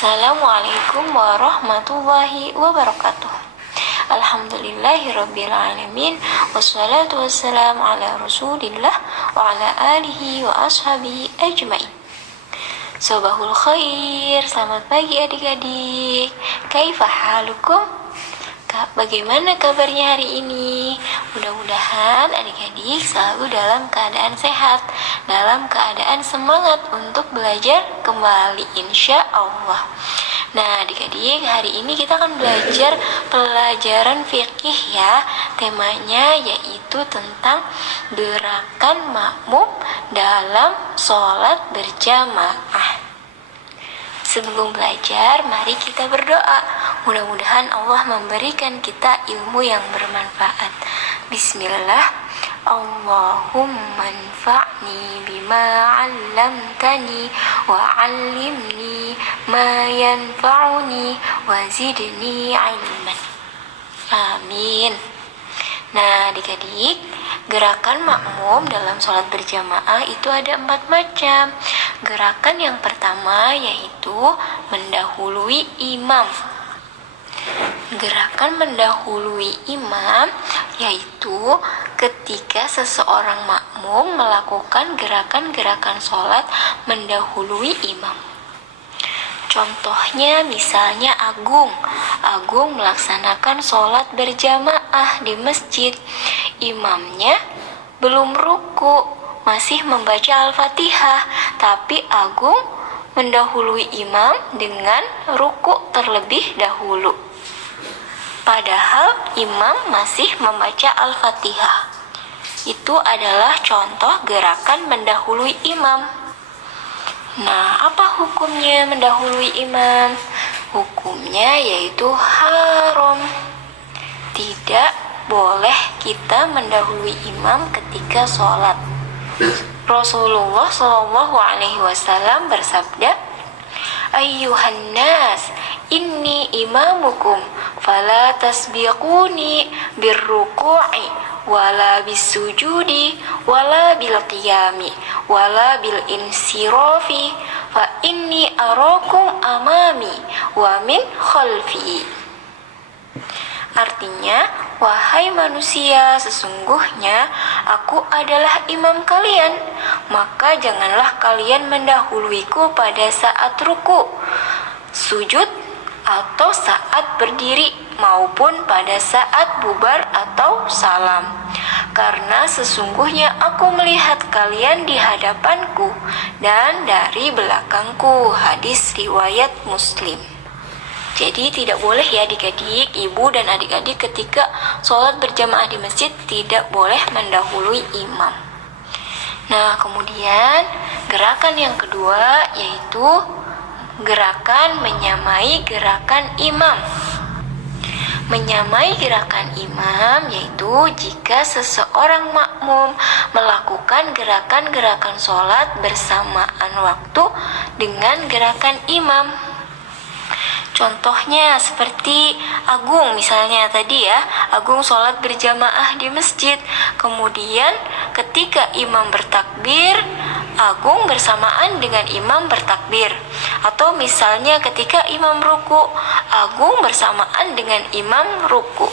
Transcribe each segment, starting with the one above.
Assalamualaikum warahmatullahi wabarakatuh. Alhamdulillahirabbil alamin, wassalatu wassalamu ala Rasulillah wa ala alihi wa ashabihi ajmain. Sobahul khair, selamat pagi adik-adik. Kaifa halukum? Bagaimana kabarnya hari ini? Mudah-mudahan adik-adik selalu dalam keadaan sehat, dalam keadaan semangat untuk belajar kembali insya Allah. Nah adik-adik, hari ini kita akan belajar pelajaran fikih ya. Temanya yaitu tentang gerakan makmum dalam sholat berjamaah. Sebelum belajar, mari kita berdoa. Mudah-mudahan Allah memberikan kita ilmu yang bermanfaat. Bismillah. Allahumma anfa'ni bima 'allamtani wa 'allimni ma yanfa'uni wa zidni 'ilman. Amin. Nah adik-adik, gerakan makmum dalam sholat berjamaah itu ada 4 macam. Gerakan yang pertama yaitu mendahului imam. Gerakan mendahului imam yaitu ketika seseorang makmum melakukan gerakan-gerakan sholat mendahului imam. Contohnya misalnya Agung melaksanakan sholat berjamaah di masjid. Imamnya belum ruku, masih membaca Al-Fatihah, tapi Agung mendahului imam dengan ruku terlebih dahulu. Padahal imam masih membaca Al-Fatihah. Itu adalah contoh gerakan mendahului imam. Nah, apa hukumnya mendahului imam? Hukumnya yaitu haram. Tidak boleh kita mendahului imam ketika sholat. Rasulullah Shallallahu Alaihi Wasallam bersabda, Ayyuhan nas, inni imamukum, fala tasbiquni birruku'i, wala bisujudi, wala bilqiyami, wala bil insirafi, fa inni arakum amami wa min khalfi. Artinya, wahai manusia, sesungguhnya aku adalah imam kalian, maka janganlah kalian mendahuluiku pada saat ruku, sujud, atau saat berdiri, maupun pada saat bubar atau salam. Karena sesungguhnya aku melihat kalian di hadapanku dan dari belakangku. Hadis riwayat Muslim. Jadi tidak boleh ya adik-adik, ibu dan adik-adik ketika sholat berjamaah di masjid tidak boleh mendahului imam. Nah kemudian gerakan yang kedua yaitu gerakan menyamai gerakan imam. Menyamai gerakan imam yaitu jika seseorang makmum melakukan gerakan-gerakan sholat bersamaan waktu dengan gerakan imam. Contohnya seperti Agung misalnya tadi ya, Agung sholat berjamaah di masjid. Kemudian ketika imam bertakbir, Agung bersamaan dengan imam bertakbir. Atau misalnya ketika imam ruku, Agung bersamaan dengan imam ruku.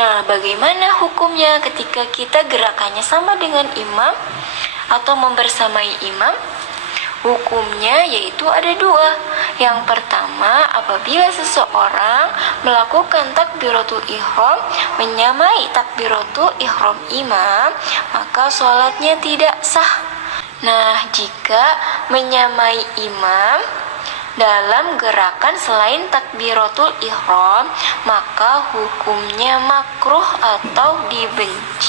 Nah, bagaimana hukumnya ketika kita gerakannya sama dengan imam atau membersamai imam? Hukumnya yaitu ada 2. Yang pertama, apabila seseorang melakukan takbiratul ihram menyamai takbiratul ihram imam, maka sholatnya tidak sah. Nah, jika menyamai imam dalam gerakan selain takbiratul ihram, maka hukumnya makruh atau dibenci.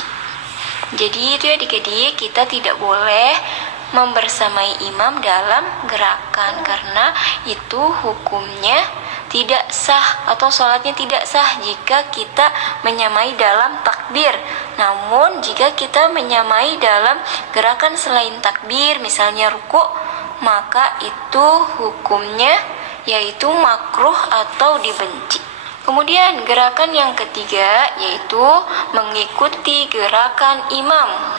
Jadi itu ya adik-adik, kita tidak boleh membersamai imam dalam gerakan karena itu hukumnya tidak sah atau sholatnya tidak sah jika kita menyamai dalam takbir. Namun jika kita menyamai dalam gerakan selain takbir, misalnya ruku, maka itu hukumnya yaitu makruh atau dibenci. Kemudian gerakan yang ketiga yaitu mengikuti gerakan imam.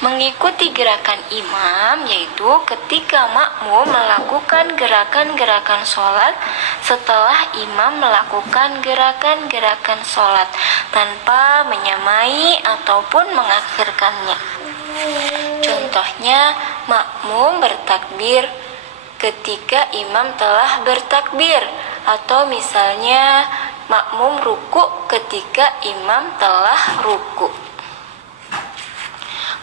Mengikuti gerakan imam yaitu ketika makmum melakukan gerakan-gerakan sholat setelah imam melakukan gerakan-gerakan sholat tanpa menyamai ataupun mengakhirkannya. Contohnya, makmum bertakbir ketika imam telah bertakbir, atau misalnya makmum ruku ketika imam telah ruku.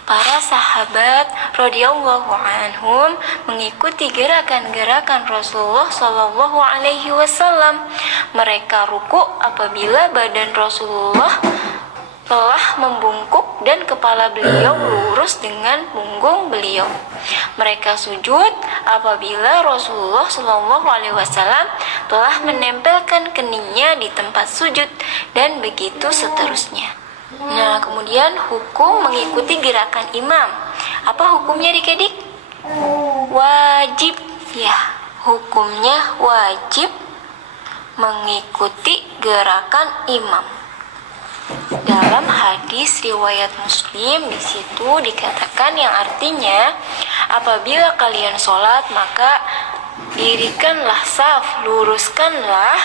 Para sahabat radhiyallahu anhum mengikuti gerakan-gerakan Rasulullah Shallallahu alaihi wasallam. Mereka ruku apabila badan Rasulullah telah membungkuk dan kepala beliau lurus dengan punggung beliau. Mereka sujud apabila Rasulullah Shallallahu alaihi wasallam telah menempelkan keningnya di tempat sujud, dan begitu seterusnya. Nah, kemudian hukum mengikuti gerakan imam. Apa hukumnya adik-adik? Wajib. Ya, hukumnya wajib mengikuti gerakan imam. Dalam hadis riwayat Muslim di situ dikatakan yang artinya, apabila kalian sholat maka dirikanlah saf, luruskanlah,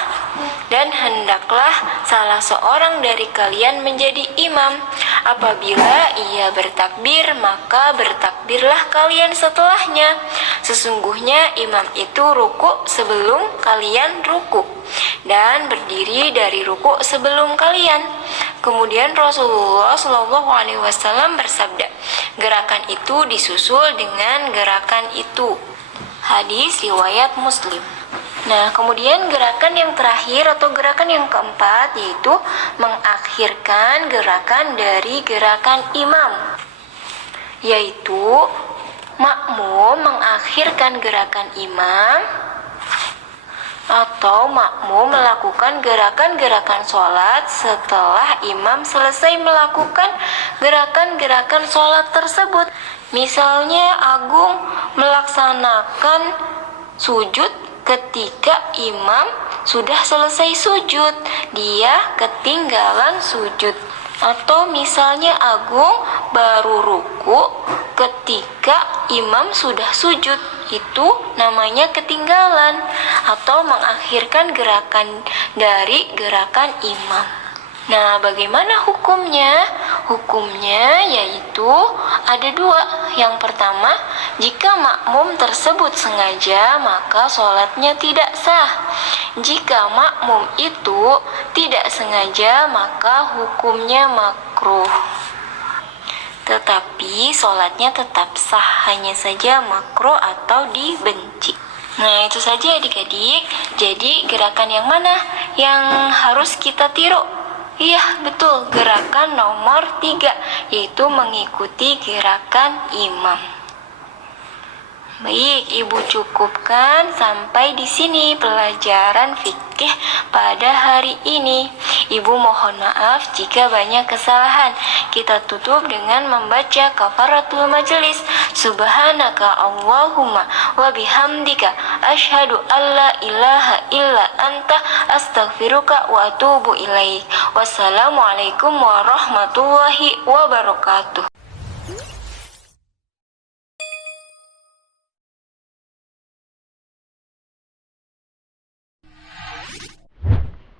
dan hendaklah salah seorang dari kalian menjadi imam. Apabila ia bertakbir, maka bertakbirlah kalian setelahnya. Sesungguhnya imam itu ruku sebelum kalian ruku, dan berdiri dari ruku sebelum kalian. Kemudian Rasulullah Shallallahu alaihi wasallam bersabda, gerakan itu disusul dengan gerakan itu. Hadis riwayat Muslim. Nah, kemudian gerakan yang terakhir atau gerakan yang keempat yaitu mengakhirkan gerakan dari gerakan imam, yaitu makmum mengakhirkan gerakan imam atau makmum melakukan gerakan-gerakan sholat setelah imam selesai melakukan gerakan-gerakan sholat tersebut. Misalnya Agung melaksanakan sujud ketika imam sudah selesai sujud, dia ketinggalan sujud. Atau misalnya Agung baru ruku ketika imam sudah sujud, itu namanya ketinggalan atau mengakhirkan gerakan dari gerakan imam. Nah, bagaimana hukumnya? Hukumnya yaitu ada dua. Yang pertama, jika makmum tersebut sengaja, maka sholatnya tidak sah. Jika makmum itu tidak sengaja, maka hukumnya makruh. Tetapi sholatnya tetap sah, hanya saja makruh atau dibenci. Nah, itu saja adik-adik. Jadi gerakan yang mana yang harus kita tiru? Iya, betul, gerakan nomor 3, yaitu mengikuti gerakan imam. Baik, Ibu cukupkan sampai di sini pelajaran fikih pada hari ini. Ibu mohon maaf jika banyak kesalahan. Kita tutup dengan membaca kafaratul majelis. Subhanaka Allahumma wa bihamdika asyhadu alla ilaha illa anta astaghfiruka wa atubu ilaik. Wassalamualaikum warahmatullahi wabarakatuh.